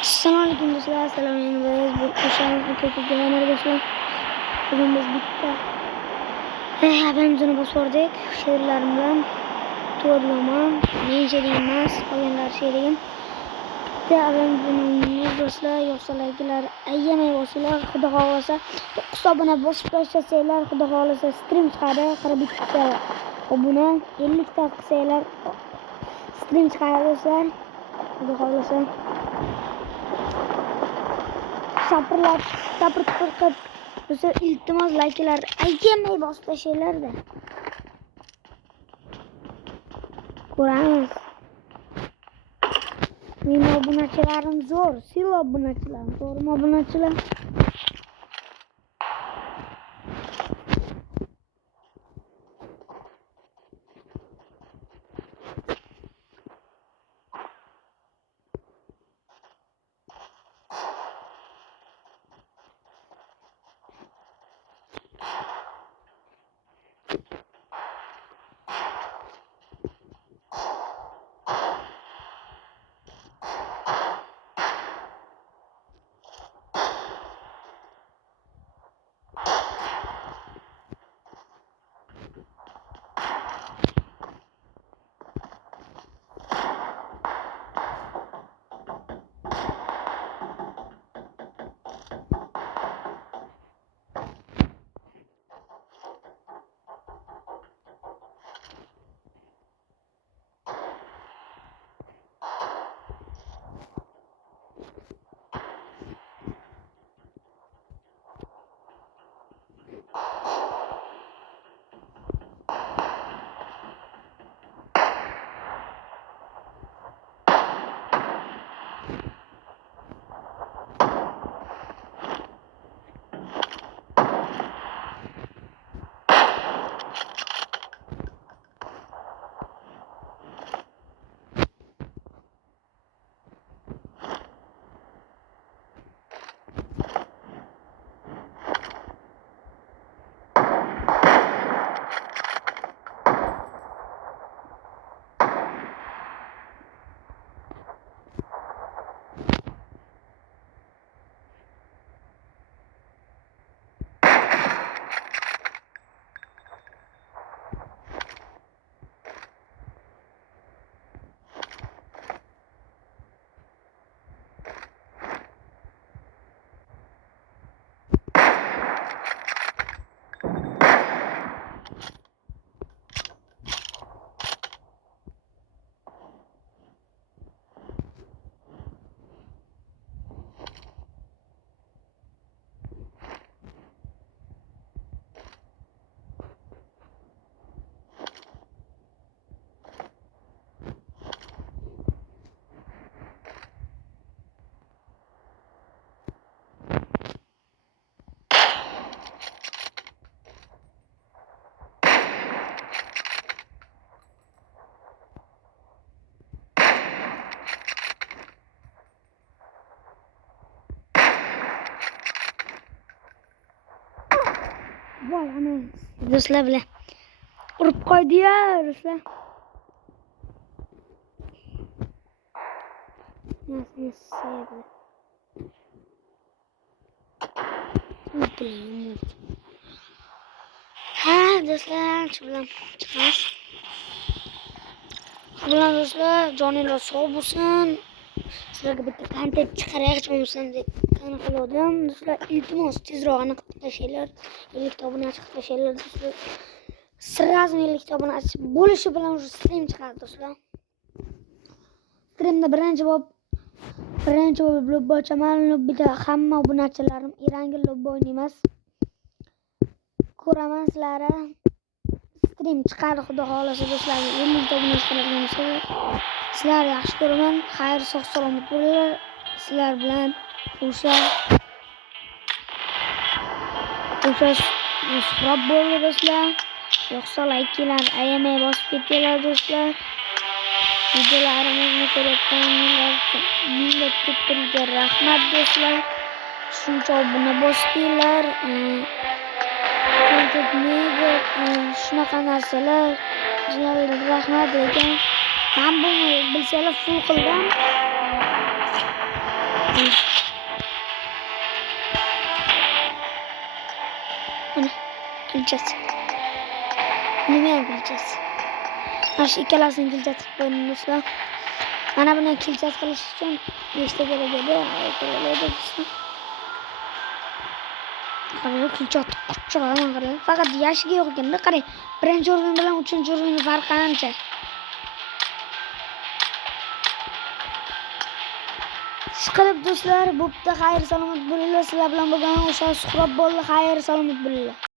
Assalomu do'stlar, assalomu bu qo'shamiz ko'katga do'stlar. Bugun biz bitta haberimizni bosib she'rlarim bilan to'g'rilaman. Menga emas, qolganlar she'rim. Bitta haberimiz do'stlar, yo'qsa like'lar ayyamay bo'lsalar, xudo xolasa 9 obuna bosib tashlasanglar, xudo xolasa stream chiqadi. Bitta obuna 50 ta qilsanglar stream chiqadi do'stlar. Xudo xolasa sabrlar, sabr qilib bize iltimos like'lar ayyamay bosib tashlanglar-da. Ko'ramiz. Mening obunachilarim zo'r, sil obunachilarim, to'g'rimi obunachilar? Voy ana do'stlar bilan urib qo'ydi-ya do'stlar. Ha do'stlar, bilan chiqamiz. Bilan do'stlar, joningiz sog' bo'lsin. Sizlarga bitta kontent chiqarayotgan bo'lsam deb qana qildim. Do'stlar, iltimos tezroq aniq tashlanglar. 50 ta obuna chiqib tashlanglar do'stlar. Sразу 50 ta obuna bo'lishi bilan уже stream chiqadi do'stlar. Streamda birinchi bo'lib lobby ochaman. Lobbyda hamma obunachilarim Irangi lobby o'ynaymiz. Ko'raman sizlarga. Stream chiqadi xudo xolasa do'stlar. 50 ta obuna qiladigan bo'lsa, sizlar yaxshi ko'raman. Xayr, sog' salomat bo'linglar. Sizlar bilan o'sha suhbat bo'ldi do'stlar. Yo'qsa like'lar ayamay bosib ketinglar do'stlar. Videolarimizni ko'rayotganlar mingga kettirga rahmat do'stlar. Shuncha obuna bosdinglar. Kontentga shunaqa narsalar rahmat ekan. Men buni bilsanglar full qildim. Ana qilchas. Nima ham qilchas? Mana shu ikkalasini qilchas qilib qo'ydim do'stlar. Mana buni qilchas qilish uchun 5 ta kerak edi. Qarang, qilchas qurchoqman qarang. Faqat yashiga yo'q ekan-da, qarang. Birinchi o'rin bilan 3-o'rinning farqi qancha? Ishqilib do'stlar, bo'pti, xayr salomat bo'linglar. Sizlar bilan bo'lgan o'sha Suhrob bo'ldi. Xayr salomat bo'linglar.